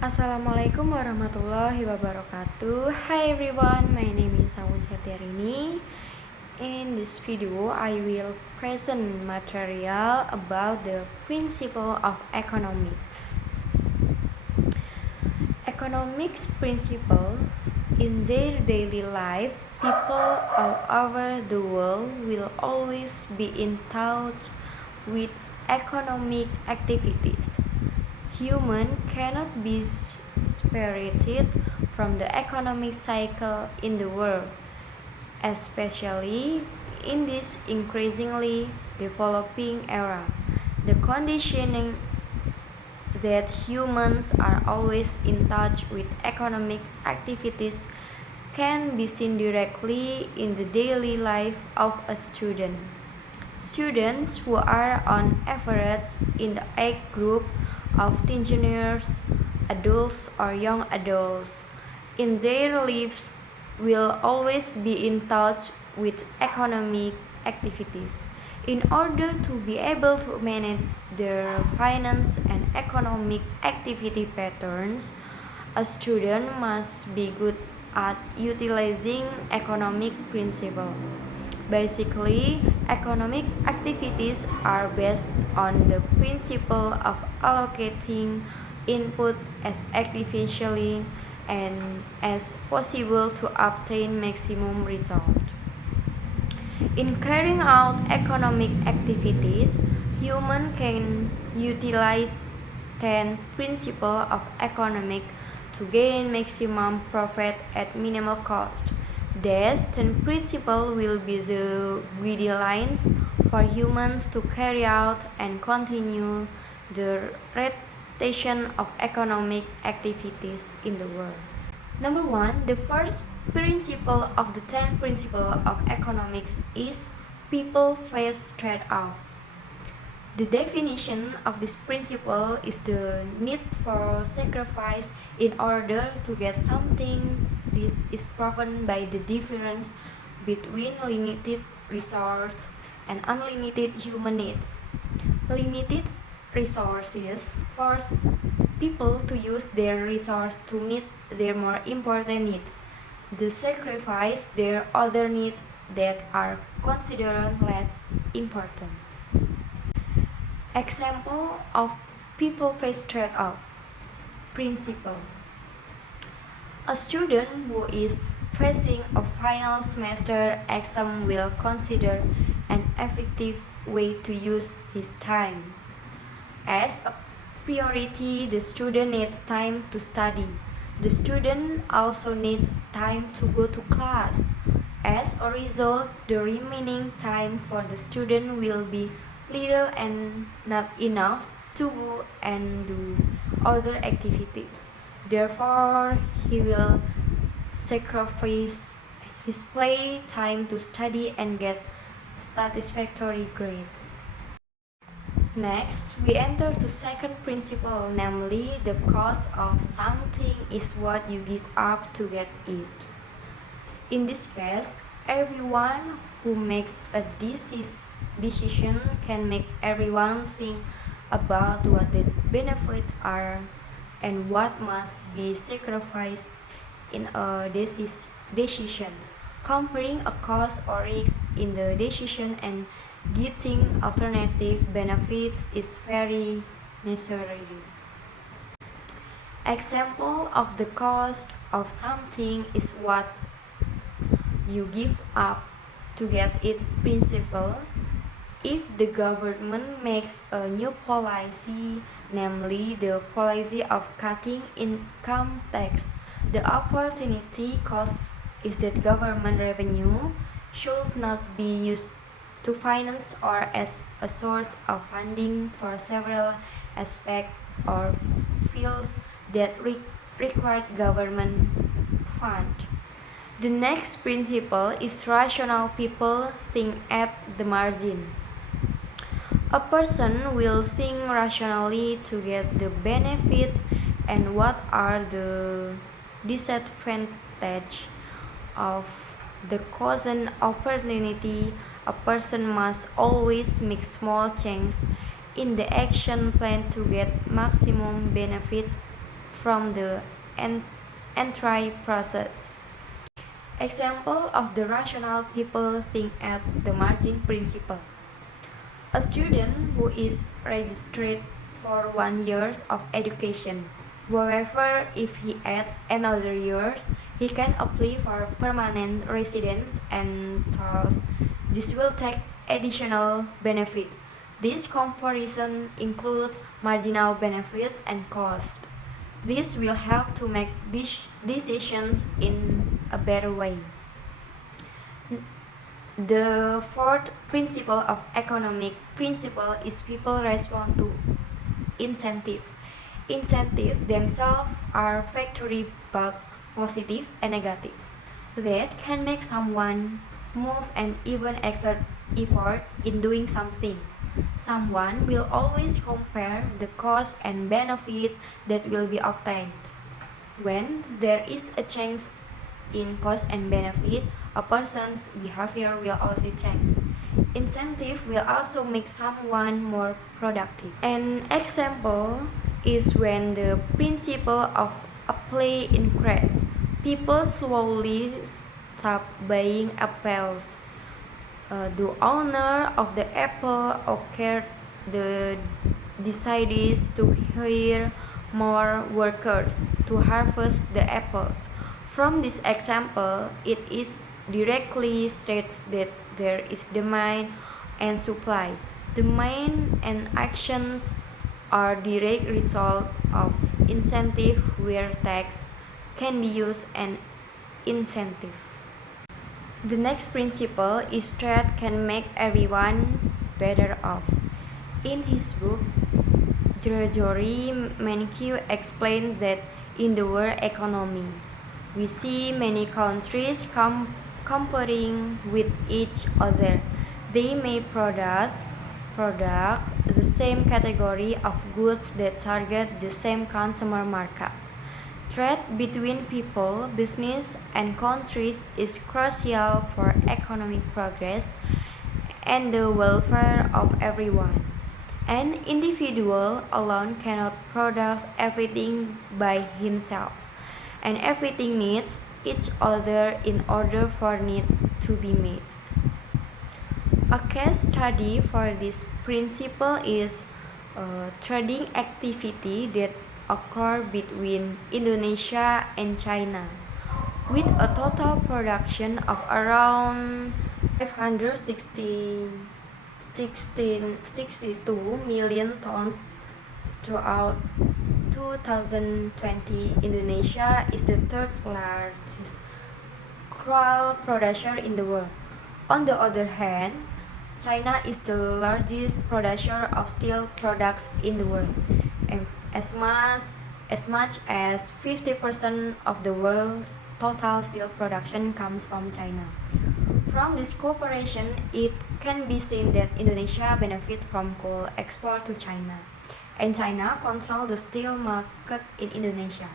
Assalamualaikum warahmatullahi wabarakatuh. Hi everyone, my name is Awun Septiarini. In this video, I will present material about the principle of economics. Economics principle in their daily life, people all over the world will always be in touch with economic activities. Humans cannot be separated from the economic cycle in the world, especially in this increasingly developing era. The conditioning that humans are always in touch with economic activities can be seen directly in the daily life of a student. Students who are on average in the age group of teenagers, adults, or young adults in their lives will always be in touch with economic activities. In order to be able to manage their finance and economic activity patterns, a student must be good at utilizing economic principles. Basically, economic activities are based on the principle of allocating input as efficiently and as possible to obtain maximum result. In carrying out economic activities, humans can utilize 10 principles of economic to gain maximum profit at minimal cost. These 10 principles will be the guidelines for humans to carry out and continue the rotation of economic activities in the world. Number one, the first principle of the 10 principles of economics is people face trade-off. The definition of this principle is the need for sacrifice in order to get something. This is proven by the difference between limited resources and unlimited human needs. Limited resources force people to use their resources to meet their more important needs. They sacrifice their other needs that are considered less important. Example of people face trade-off principle. A student who is facing a final semester exam will consider an effective way to use his time. As a priority, the student needs time to study. The student also needs time to go to class. As a result, the remaining time for the student will be little and not enough to go and do other activities. Therefore, he will sacrifice his play time to study and get satisfactory grades. Next, we enter to second principle, namely the cost of something is what you give up to get it. In this case, everyone who makes a decision can make everyone think about what the benefits are and what must be sacrificed in a decisions. Comparing a cost or risk in the decision and getting alternative benefits is very necessary. Example of the cost of something is what you give up to get it principle. If the government makes a new policy, namely the policy of cutting income tax, the opportunity cost is that government revenue should not be used to finance or as a source of funding for several aspects or fields that require government fund. The next principle is rational people think at the margin. A person will think rationally to get the benefits and what are the disadvantages of the chosen opportunity. A person must always make small changes in the action plan to get maximum benefit from the entry process. Example of the rational people think at the margin principle. A student who is registered for 1 year of education. However, if he adds another year, he can apply for permanent residence and thus this will take additional benefits. This comparison includes marginal benefits and cost. This will help to make decisions in a better way. The fourth principle of economic principle is people respond to incentive. Incentives themselves are factory both positive and negative. That can make someone move and even exert effort in doing something. Someone will always compare the cost and benefit that will be obtained. When there is a change in cost and benefit, a person's behavior will also change. Incentive will also make someone more productive. An example is when the principle of apply increase. People slowly stop buying apples. The owner of the apple orchard decides to hire more workers to harvest the apples. From this example, it is directly states that there is demand and supply. Demand and actions are direct result of incentive where tax can be used as incentive. The next principle is trade can make everyone better off. In his book, Gregory Mankiw explains that in the world economy, we see many countries competing with each other. They may produce the same category of goods that target the same consumer market. Trade between people, business, and countries is crucial for economic progress and the welfare of everyone. An individual alone cannot produce everything by himself, and everything needs each other in order for needs to be met. A case study for this principle is a trading activity that occur between Indonesia and China, with a total production of around 562 million tons throughout 2020. Indonesia is the third largest coal producer in the world. On the other hand, China is the largest producer of steel products in the world, and as much as 50% of the world's total steel production comes from China. From this cooperation, it can be seen that Indonesia benefits from coal export to China, and China controls the steel market in Indonesia.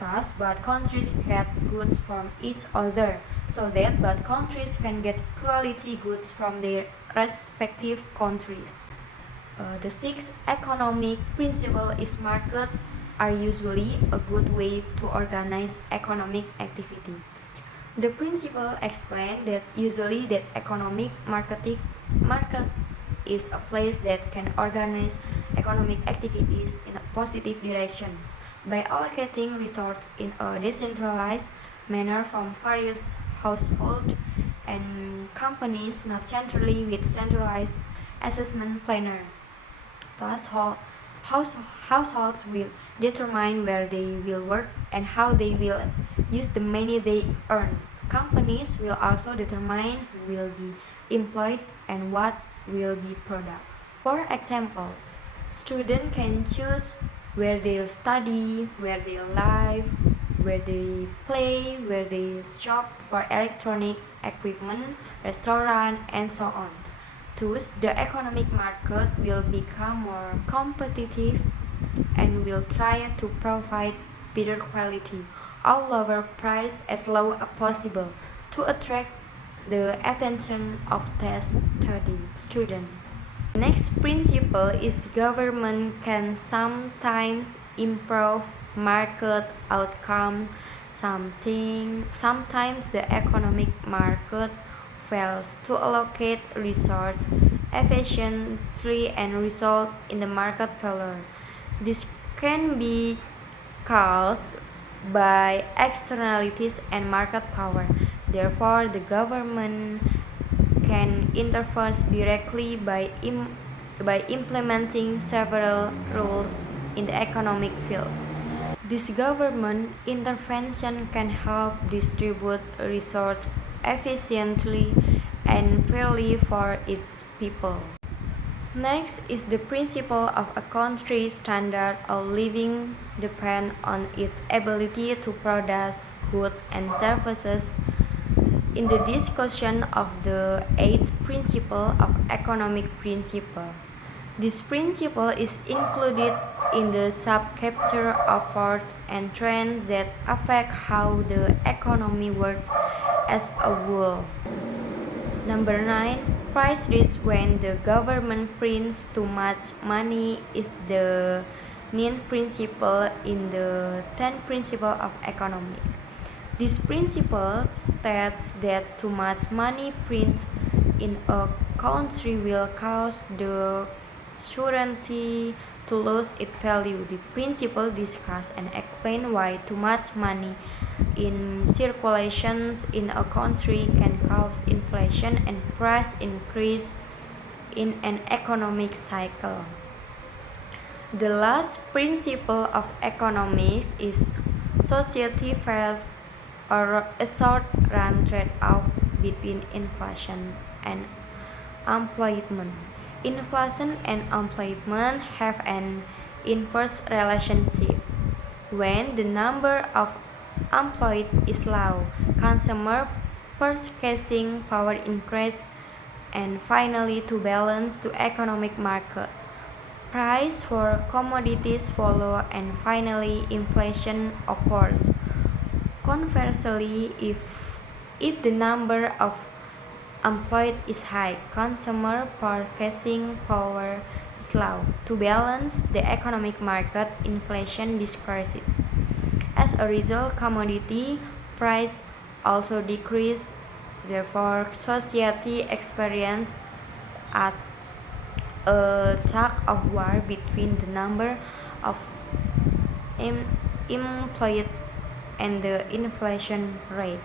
Thus, both countries get goods from each other, so that both countries can get quality goods from their respective countries. The sixth economic principle is markets are usually a good way to organize economic activity. The principle explains that usually that economic market is a place that can organize economic activities in a positive direction by allocating resources in a decentralized manner from various households and companies, not centrally with centralized assessment planner. Thus, households will determine where they will work and how they will use the money they earn. Companies will also determine who will be employed and what will be produced. For example, students can choose where they'll study, where they live, where they play, where they shop for electronic equipment, restaurant, and so on. Thus, the economic market will become more competitive and will try to provide better quality or lower price as low as possible to attract the attention of test students. The next principle is government can sometimes improve market outcome. Sometimes the economic market fails to allocate resources efficiently and result in the market failure. This can be caused by externalities and market power. Therefore, the government can intervene directly by implementing several rules in the economic field. This government intervention can help distribute resources efficiently and fairly for its people. Next is the principle of a country's standard of living depends on its ability to produce goods and services. In the discussion of the eighth principle of economic principle, this principle is included in the subchapter of force and trends that affect how the economy works as a whole. Number 9. Price risk when the government prints too much money is the ninth principle in the 10th principle of economics. This principle states that too much money printed in a country will cause the currency to lose its value. The principle discusses and explains why too much money in circulation in a country can cause inflation and price increase in an economic cycle. The last principle of economics is society face a short-run trade-off between inflation and employment. Inflation and employment have an inverse relationship. When the number of employed is low, consumer purchasing power increases, and finally to balance the economic market, price for commodities follow, and finally inflation occurs. Conversely, if the number of employed is high, consumer purchasing power is low. To balance the economic market, inflation decreases. As a result, commodity price also decrease. Therefore, society experiences a tug of war between the number of employed and the inflation rate.